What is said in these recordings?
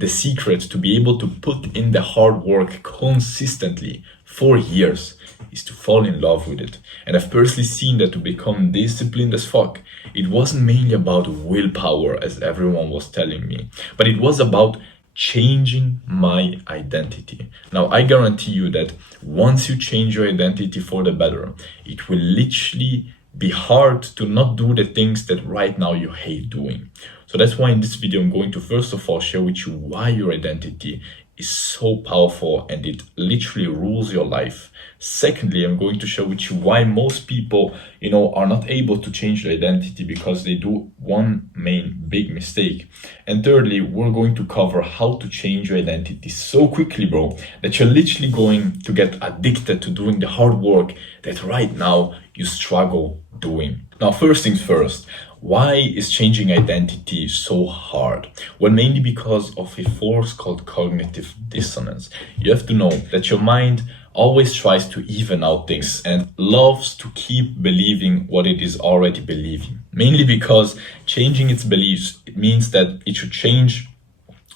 the secret to be able to put in the hard work consistently for years is to fall in love with it. And I've personally seen that to become disciplined as fuck, it wasn't mainly about willpower as everyone was telling me, but it was about changing my identity. Now, I guarantee you that once you change your identity for the better, it will literally be hard to not do the things that right now you hate doing. So that's why in this video, I'm going to first of all share with you why your identity is so powerful and it literally rules your life. Secondly, I'm going to share with you why most people, are not able to change their identity because they do one main big mistake. And thirdly, we're going to cover how to change your identity so quickly, bro, that you're literally going to get addicted to doing the hard work that right now you struggle doing. Now, first things first, why is changing identity so hard? Well, mainly because of a force called cognitive dissonance. You have to know that your mind always tries to even out things and loves to keep believing what it is already believing. Mainly because changing its beliefs, it means that it should change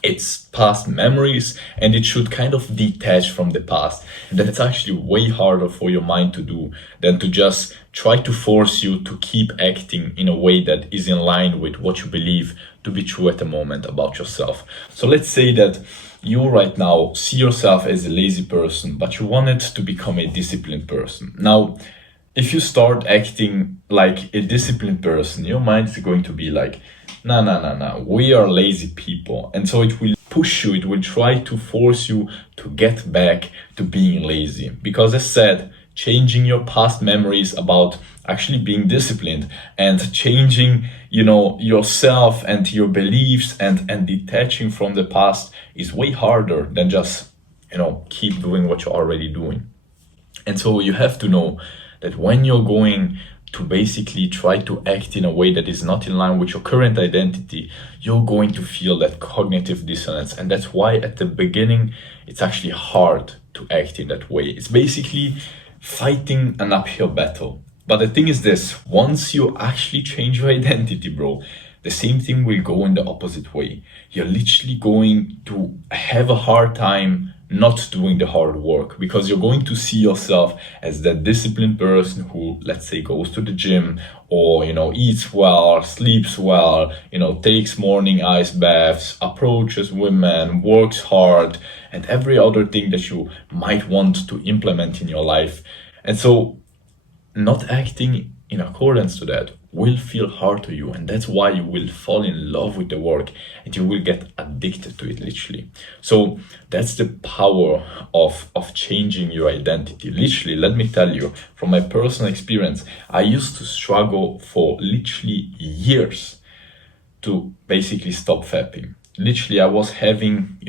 its past memories and it should kind of detach from the past. And that's actually way harder for your mind to do than to just try to force you to keep acting in a way that is in line with what you believe to be true at the moment about yourself. So let's say that you right now see yourself as a lazy person, but you wanted to become a disciplined person. Now, if you start acting like a disciplined person, your mind is going to be like, nah, we are lazy people. And so it will push you, it will try to force you to get back to being lazy. Because as said, changing your past memories about actually being disciplined and changing, yourself and your beliefs and detaching from the past is way harder than just, keep doing what you're already doing. And so you have to know that when you're going to basically try to act in a way that is not in line with your current identity, you're going to feel that cognitive dissonance. And that's why at the beginning, it's actually hard to act in that way. It's basically fighting an uphill battle. But the thing is this, once you actually change your identity, bro, the same thing will go in the opposite way. You're literally going to have a hard time not doing the hard work because you're going to see yourself as that disciplined person who, let's say, goes to the gym or, eats well, sleeps well, takes morning ice baths, approaches women, works hard, and every other thing that you might want to implement in your life. And so not acting in accordance to that will feel hard to you, and that's why you will fall in love with the work and you will get addicted to it literally. So that's the power of changing your identity. Literally, let me tell you from my personal experience, I used to struggle for literally years to basically stop fapping. Literally, I was having,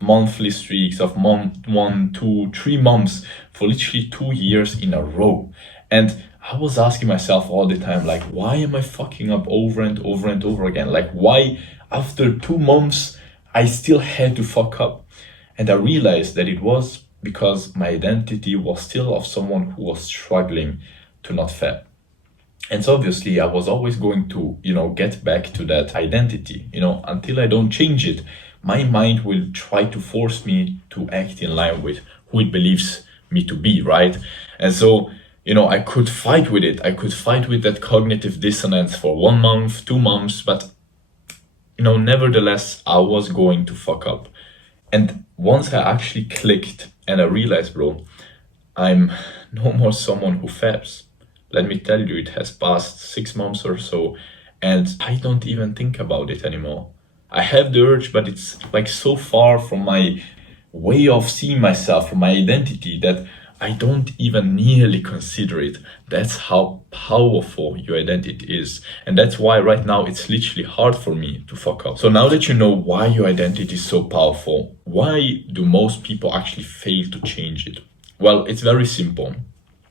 monthly streaks of 1, 2, 3 months for literally 2 years in a row. And I was asking myself all the time, like, why am I fucking up over and over and over again? Like, why after 2 months, I still had to fuck up? And I realized that it was because my identity was still of someone who was struggling to not fap. And so obviously I was always going to, get back to that identity, until I don't change it. My mind will try to force me to act in line with who it believes me to be, right? And so, I could fight with it. I could fight with that cognitive dissonance for 1 month, 2 months, but, nevertheless, I was going to fuck up. And once I actually clicked and I realized, bro, I'm no more someone who faps. Let me tell you, it has passed 6 months or so, and I don't even think about it anymore. I have the urge, but it's like so far from my way of seeing myself, from my identity, that I don't even nearly consider it. That's how powerful your identity is. And that's why right now it's literally hard for me to fuck up. So now that you know why your identity is so powerful, why do most people actually fail to change it? Well, it's very simple.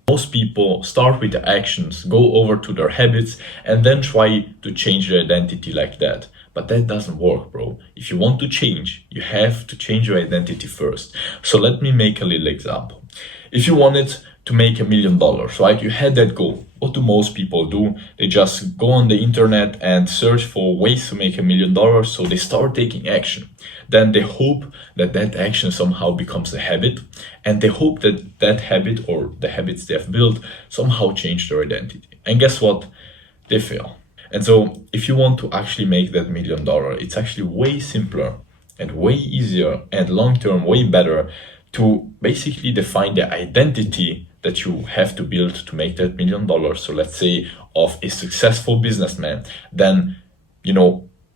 Most people start with the actions, go over to their habits, and then try to change their identity like that. But that doesn't work, bro. If you want to change, you have to change your identity first. So let me make a little example. If you wanted to make $1 million, right? You had that goal. What do most people do? They just go on the internet and search for ways to make $1 million. So they start taking action. Then they hope that that action somehow becomes a habit. And they hope that that habit or the habits they have built somehow change their identity. And guess what? They fail. And so if you want to actually make that $1 million, it's actually way simpler and way easier and long-term way better to basically define the identity that you have to build to make that $1 million. So let's say of a successful businessman, then,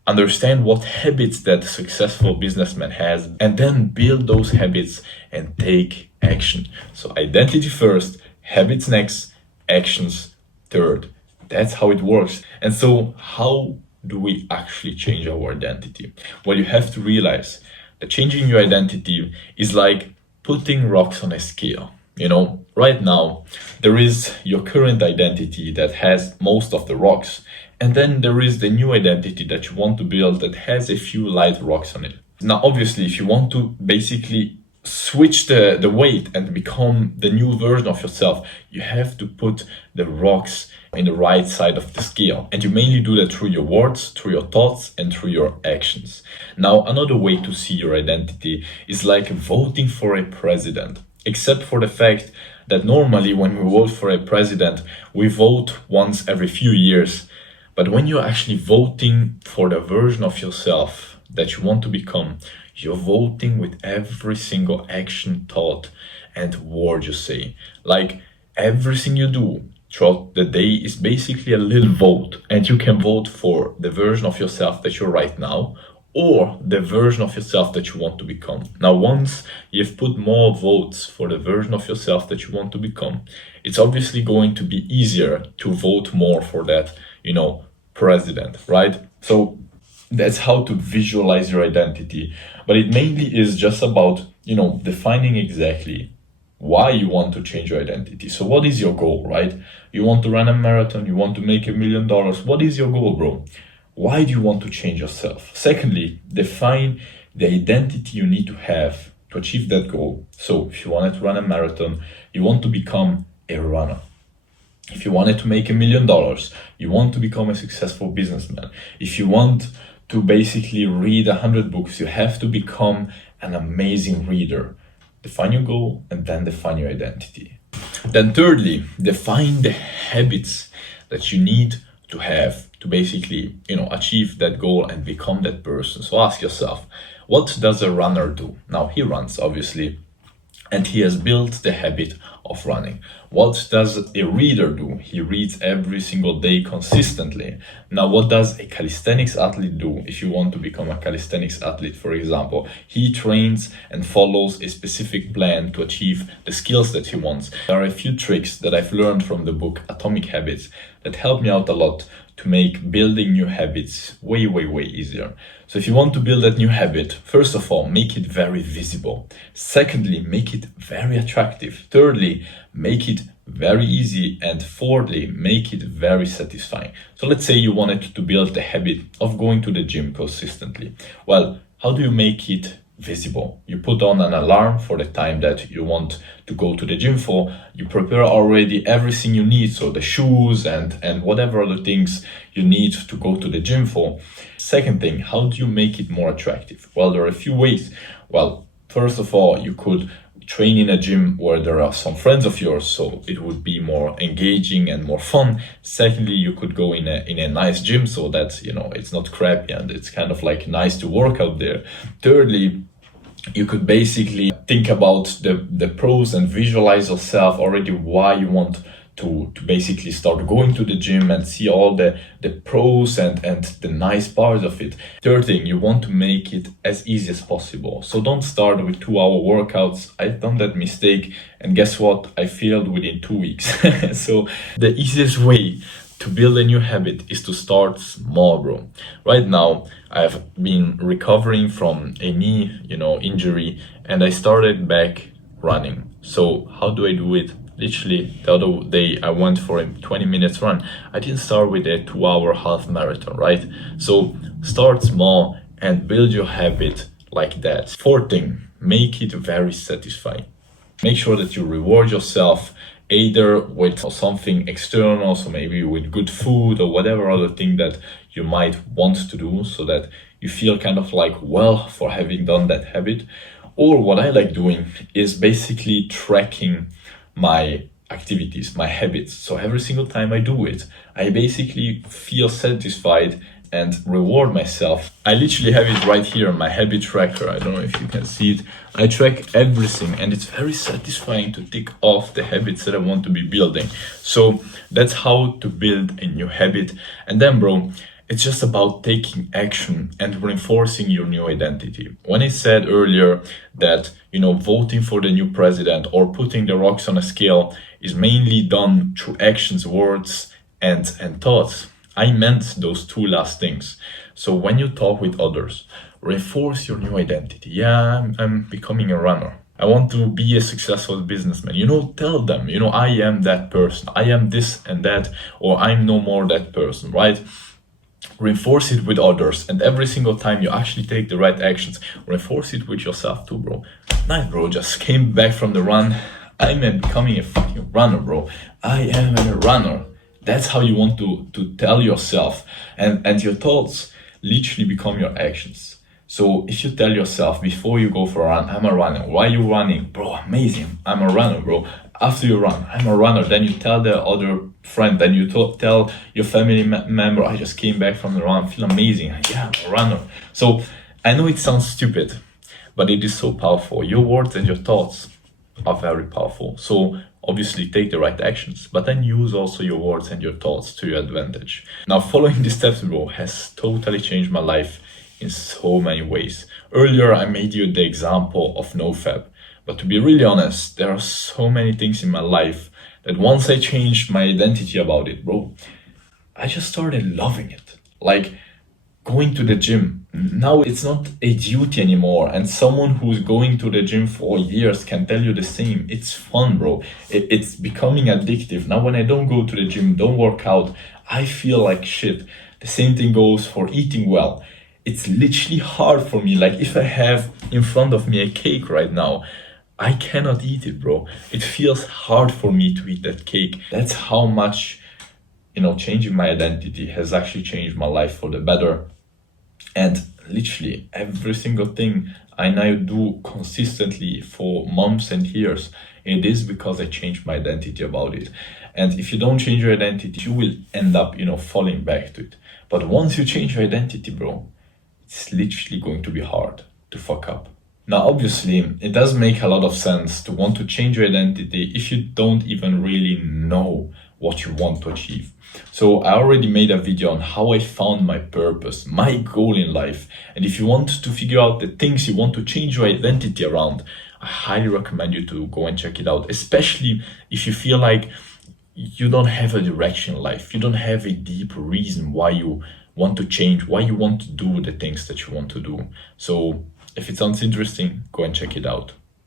understand what habits that successful businessman has and then build those habits and take action. So identity first, habits next, actions third. That's how it works. And so how do we actually change our identity? Well, you have to realize that changing your identity is like putting rocks on a scale. Right now, there is your current identity that has most of the rocks. And then there is the new identity that you want to build that has a few light rocks on it. Now, obviously, if you want to basically switch the weight and become the new version of yourself, you have to put the rocks in the right side of the scale. And you mainly do that through your words, through your thoughts, and through your actions. Now, another way to see your identity is like voting for a president, except for the fact that normally when we vote for a president, we vote once every few years. But when you're actually voting for the version of yourself that you want to become, you're voting with every single action, thought, and word you say. Like everything you do throughout the day is basically a little vote, and you can vote for the version of yourself that you're right now or the version of yourself that you want to become. Now, once you've put more votes for the version of yourself that you want to become, it's obviously going to be easier to vote more for that, president, right? So that's how to visualize your identity. But it mainly is just about, defining exactly why you want to change your identity. So what is your goal, right? You want to run a marathon, you want to make $1 million. What is your goal, bro? Why do you want to change yourself? Secondly, define the identity you need to have to achieve that goal. So if you wanted to run a marathon, you want to become a runner. If you wanted to make $1 million, you want to become a successful businessman. If you want to basically read 100 books, you have to become an amazing reader. Define your goal and then define your identity. Then thirdly, define the habits that you need to have to basically, achieve that goal and become that person. So ask yourself, what does a runner do? Now he runs, obviously, and he has built the habit of running. What does a reader do? He reads every single day consistently. Now, what does a calisthenics athlete do? If you want to become a calisthenics athlete, for example, he trains and follows a specific plan to achieve the skills that he wants. There are a few tricks that I've learned from the book Atomic Habits that help me out a lot to make building new habits way, way, way easier. So if you want to build that new habit, first of all, make it very visible. Secondly, make it very attractive. Thirdly, make it very easy. And fourthly, make it very satisfying. So let's say you wanted to build the habit of going to the gym consistently. Well, how do you make it visible? You put on an alarm for the time that you want to go to the gym for. You prepare already everything you need, so the shoes and whatever other things you need to go to the gym for. Second thing, how do you make it more attractive? Well, there are a few ways. Well, first of all, you could train in a gym where there are some friends of yours, so it would be more engaging and more fun. Secondly, you could go in a nice gym so that it's not crappy and it's kind of like nice to work out there. Thirdly, you could basically think about the pros and visualize yourself already why you want to basically start going to the gym and see all the pros and the nice parts of it. Third thing, you want to make it as easy as possible. So don't start with 2-hour workouts. I've done that mistake, and guess what? I failed within 2 weeks. So the easiest way to build a new habit is to start small, bro. Right now, I've been recovering from a knee, injury, and I started back running. So how do I do it? Literally, the other day I went for a 20 minutes run. I didn't start with a 2-hour half marathon, right? So start small and build your habit like that. Fourth thing, make it very satisfying. Make sure that you reward yourself either with something external, so maybe with good food or whatever other thing that you might want to do, so that you feel kind of like well for having done that habit. Or what I like doing is basically tracking my activities, my habits. So every single time I do it, I basically feel satisfied and reward myself. I literally have it right here on my habit tracker. I don't know if you can see it. I track everything, and it's very satisfying to tick off the habits that I want to be building. So that's how to build a new habit. And then, bro, it's just about taking action and reinforcing your new identity. When I said earlier that, voting for the new president or putting the rocks on a scale is mainly done through actions, words, and thoughts, I meant those two last things. So when you talk with others, reinforce your new identity. Yeah, I'm becoming a runner. I want to be a successful businessman. Tell them, I am that person. I am this and that, or I'm no more that person, right? Reinforce it with others, and every single time you actually take the right actions, reinforce it with yourself too, bro. Nice, bro. Just came back from the run. I'm becoming a fucking runner, bro. I am a runner. That's how you want to tell yourself, and your thoughts literally become your actions. So if you tell yourself before you go for a run, I'm a runner. Why are you running? Bro, amazing. I'm a runner, bro. After you run, I'm a runner. Then you tell the other friend, then you tell your family member, I just came back from the run, I feel amazing. Yeah, I'm a runner. So I know it sounds stupid, but it is so powerful. Your words and your thoughts are very powerful. So obviously take the right actions, but then use also your words and your thoughts to your advantage. Now, following these steps, bro, has totally changed my life in so many ways. Earlier, I made you the example of NoFap, but to be really honest, there are so many things in my life that once I changed my identity about it, bro, I just started loving it. Like going to the gym. Now it's not a duty anymore, and someone who's going to the gym for years can tell you the same. It's fun, bro. It's becoming addictive. Now when I don't go to the gym, don't work out, I feel like shit. The same thing goes for eating well. It's literally hard for me. Like if I have in front of me a cake right now, I cannot eat it, bro. It feels hard for me to eat that cake. That's how much, changing my identity has actually changed my life for the better. And literally every single thing I now do consistently for months and years, it is because I changed my identity about it. And if you don't change your identity, you will end up, falling back to it. But once you change your identity, bro, it's literally going to be hard to fuck up. Now, obviously, it does make a lot of sense to want to change your identity if you don't even really know what you want to achieve. So I already made a video on how I found my purpose, my goal in life. And if you want to figure out the things you want to change your identity around, I highly recommend you to go and check it out, especially if you feel like you don't have a direction in life. You don't have a deep reason why you want to change, why you want to do the things that you want to do. So if it sounds interesting, go and check it out.